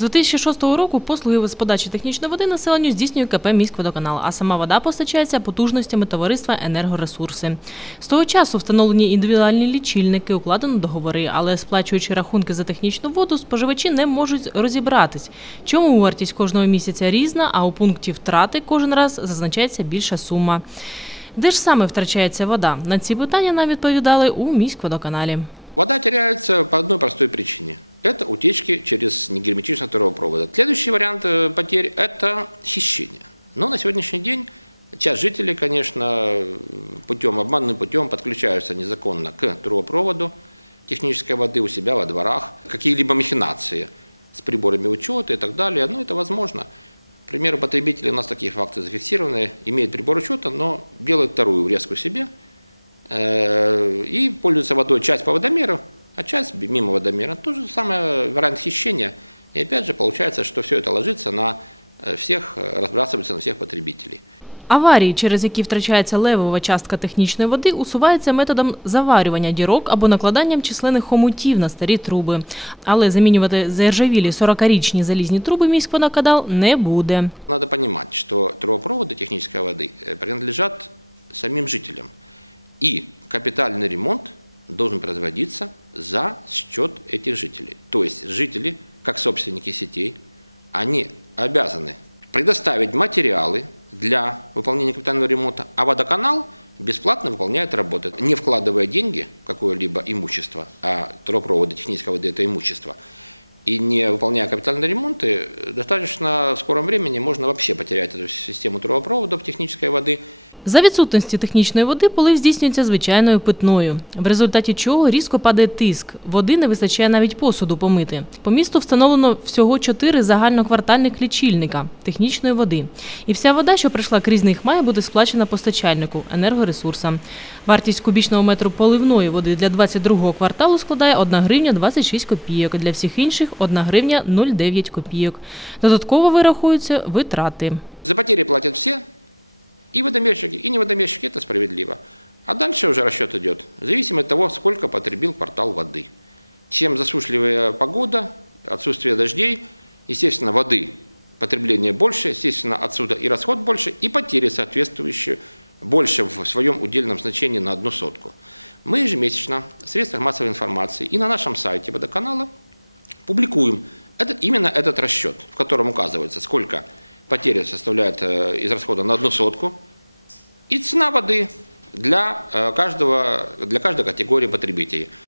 З 2006 року послуги з подачі технічної води населенню здійснює КП «Міськводоканал», а сама вода постачається потужностями товариства «Енергоресурси». З того часу встановлені індивідуальні лічильники, укладено договори, але сплачуючи рахунки за технічну воду, споживачі не можуть розібратись, чому вартість кожного місяця різна, а у пункті втрати кожен раз зазначається більша сума. Де ж саме втрачається вода? На ці питання нам відповідали у міськводоканалі. Вода теряется по одной простой причине. Это утечки через негерметичный трубопровода. Следующий вариант э, потерь – это хищение. Но на сегодняшний день часть жителей, конечно, путем, обманным путем подключаются незаконно к трубопроводу технической воды у себя во дворах. Какие-либо махинации с приборами учета и так далее, ну это возможно. К примеру, потребители, у нас такие факты зафиксированы, имеют прибор учета, но делают вторую врезку себе э, и пользуются водой часть по водомеру, а часть мимо водомера. То же самое вариант хищения. И опять же получается, что все это ложится на э, всех, э, разбрасывается на всех потребителей. Аварії, через які втрачається левова частка технічної води, усуваються методом заварювання дірок або накладанням численних хомутів на старі труби. Але замінювати заржавілі 40-річні залізні труби міськводоканал не буде. Надо понимать, что трубопроводы технической воды э, принадлежат самим жителям. И капитальный ремонт должен производиться за счет этих жителей. То есть жители, как собственники сетей, они обязаны предоставить материалы для выполнения капитального ремонта, а водоканал бесплатно выполняет работы, не вкладывая деньги какое-либо имущество, а трубопроводы технической воды – это имущество, и не выполняя капитальные ремонты, достаточно в скором времени можно вообще потерять эту систему трубопроводов технической воды – За відсутності технічної води полив здійснюється звичайною питною, в результаті чого різко падає тиск. Води не вистачає навіть посуду помити. По місту встановлено всього чотири загальноквартальних лічильника технічної води. І вся вода, що прийшла крізь них, має бути сплачена постачальнику енергоресурсам. Вартість кубічного метру поливної води для 22-го кварталу складає 1 гривня 26 копійок, для всіх інших 1 гривня 0,9 копійок. Додатково вирахуються витрати. За потери платят все, и водомерщики, и не водомерщики, это справедливо. А дальше уже расчет идет, в зависимости от того, сколько потребил квартал воды. Чем засушливая погода, отсутствие дождей, естественно, воды потребление больше, естественно, отсюда и расход больше, и потери соответствующие больше в своем удельном значении на одну сотку. Мы ежемесячно в средствах массовой информации и на нашем сайте водоканала публикуем этот, именно этот расчет, в котором указывается, сколько потери составляет э, из расхода на одну сотку, и цена воды для, э, каждого, для каждой категории потребителей.